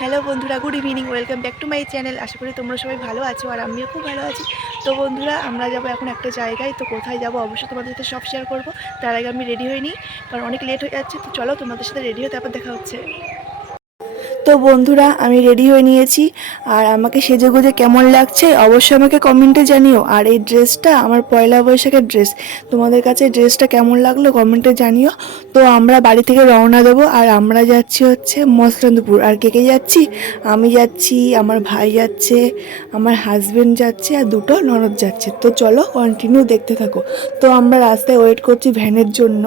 Hello বন্ধুরা, good evening, welcome back to my channel. আশা করি তোমরা সবাই ভালো আছো আর আমিও খুব ভালো আছি। তো বন্ধুরা, আমরা যাব এখন একটা জায়গায়। তো কোথায় যাব অবশ্যই তোমাদের সাথে সব শেয়ার করব। তার আগে আমি রেডি হয়ে নিই, কারণ অনেক লেট হয়ে যাচ্ছে। তো চলো তোমাদের সাথে রেডি হতে আবার দেখা হচ্ছে। তো বন্ধুরা, আমি রেডি হয়ে নিয়েছি। আর আমাকে সেজে গুজে কেমন লাগছে অবশ্যই আমাকে কমেন্টে জানিও। আর এই ড্রেসটা আমার পয়লা বৈশাখের ড্রেস তোমাদের কাছে ড্রেসটা কেমন লাগল কমেন্টে জানিও। তো আমরা বাড়ি থেকে রওনা দেবো। আর আমরা যাচ্ছি হচ্ছে মসলান্দপুর আর কে কে যাচ্ছি? আমি যাচ্ছি, আমার ভাই যাচ্ছে, আমার হাজবেন্ড যাচ্ছে, আর দুটো ননদ যাচ্ছে। তো চলো কন্টিনিউ দেখতে থাকো। তো আমরা রাস্তায় ওয়েট করছি ভ্যানের জন্য।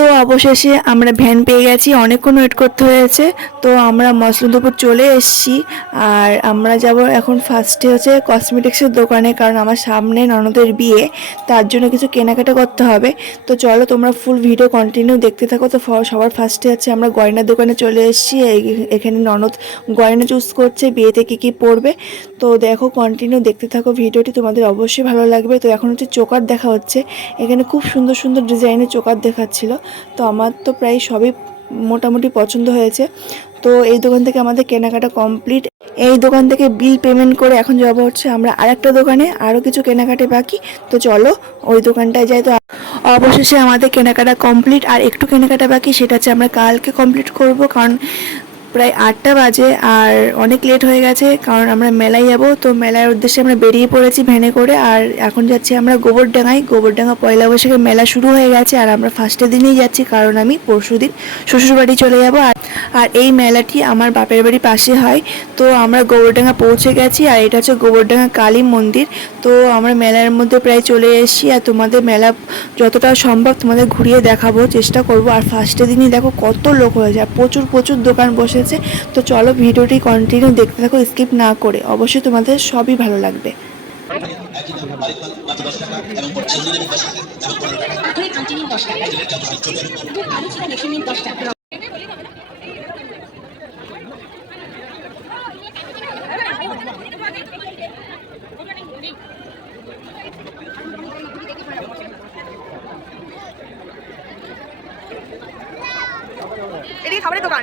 তো অবশেষে আমরা ভ্যান পেয়ে গেছি, অনেকক্ষণ ওয়েট করতে হয়েছে। তো আমরা মসলুদপুর চলে এসেছি। আর আমরা যাব এখন ফার্স্টে হচ্ছে কসমেটিক্সের দোকানে, কারণ আমার সামনে ননদের বিয়ে, তার জন্য কিছু কেনাকাটা করতে হবে। তো চলো তোমরা ফুল ভিডিও কন্টিনিউ দেখতে থাকো। তো সবার ফার্স্টে হচ্ছে আমরা গয়নার দোকানে চলে এসেছি। এখানে ননদ গয়না চুজ করছে, বিয়েতে কী কী পড়বে তো দেখো কন্টিনিউ দেখতে থাকো ভিডিওটি তোমাদের অবশ্যই ভালো লাগবে। তো এখন হচ্ছে চোকার দেখা হচ্ছে। এখানে খুব সুন্দর সুন্দর ডিজাইনের চোকার দেখাচ্ছিল। তো আমার তো প্রায় সবই মোটামুটি পছন্দ হয়েছে। তো এই দোকান থেকে আমাদের কেনাকাটা কমপ্লিট। এই দোকান থেকে বিল পেমেন্ট করে এখন যাব হচ্ছে আমরা আরেকটা দোকানে। আরও কিছু কেনাকাটা বাকি। তো চলো, ওই দোকানটায় যাই। তো অবশেষে আমাদের কেনাকাটা কমপ্লিট। আর একটু কেনাকাটা বাকি, সেটা হচ্ছে আমরা কালকে কমপ্লিট করব। কারণ প্রায় আটটা বাজে আর অনেক লেট হয়ে গেছে, কারণ আমরা মেলায় যাব। তো মেলার উদ্দেশ্যে আমরা বেরিয়ে পড়েছি ভ্যানে করে আর এখন যাচ্ছি আমরা গোবরডাঙ্গায়। গোবরডাঙ্গা পয়লা বৈশাখের মেলা শুরু হয়ে গেছে আর আমরা ফার্স্টের দিনেই যাচ্ছি, কারণ আমি পরশু দিন শ্বশুরবাড়ি চলে যাব। আর আর এই মেলাটি আমার বাপের বাড়ির পাশে হয়। তো আমরা গোবরডাঙ্গা পৌঁছে গেছি আর এটা হচ্ছে গোবরডাঙ্গা কালী মন্দির। তো আমরা মেলার মধ্যে প্রায় চলে এসেছি আর তোমাদের মেলা যতটা সম্ভব তোমাদের ঘুরিয়ে দেখাবো, চেষ্টা করব। আর ফার্স্টের দিনই দেখো কত লোক হয়েছে, আর প্রচুর প্রচুর দোকান বসেছে তো চলো ভিডিওটি কন্টিনিউ দেখতে থাকো স্কিপ না করে। অবশ্যই তোমাদের সবই ভালো লাগবে। খাবারের দোকান।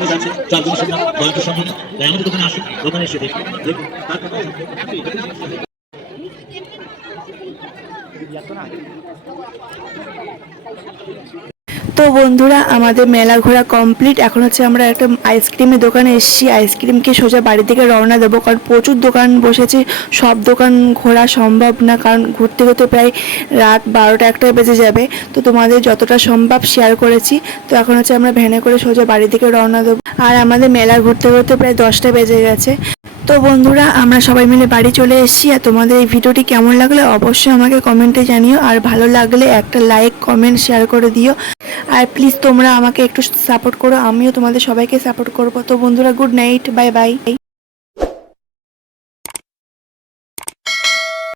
জিনিস আছে চার জিনিসের নাম গল্পের সম্বন্ধে তাই আমাদের দোকানে আসুন, দোকানে এসে দেখুন দেখুন, তারপর তো বন্ধুরা, আমাদের মেলা ঘোরা কমপ্লিট এখন হচ্ছে আমরা একটা আইসক্রিমের দোকানে এসেছি। আইসক্রিমকে সোজা বাড়ি থেকে রওনা দেবো। কারণ প্রচুর দোকান বসেছে। সব দোকান ঘোরা সম্ভব না। কারণ ঘুরতে ঘুরতে প্রায় রাত বারোটা একটা বেজে যাবে। তো তোমাদের যতটা সম্ভব শেয়ার করেছি। তো এখন হচ্ছে আমরা ভ্যানে করে সোজা বাড়ি থেকে রওনা দেবো। আর আমাদের মেলা ঘুরতে ঘুরতে প্রায় দশটা বেজে গেছে। তো বন্ধুরা, আমরা সবাই মিলে বাড়ি চলে এসেছি আর তোমাদের এই ভিডিওটি কেমন লাগলে অবশ্যই আমাকে কমেন্টে জানিও আর ভালো লাগলে একটা লাইক, কমেন্ট শেয়ার করে দিও। আর প্লিজ তোমরা আমাকে একটু সাপোর্ট করো, আমিও তোমাদের সবাইকে সাপোর্ট করব। তো বন্ধুরা গুড নাইট বাই বাই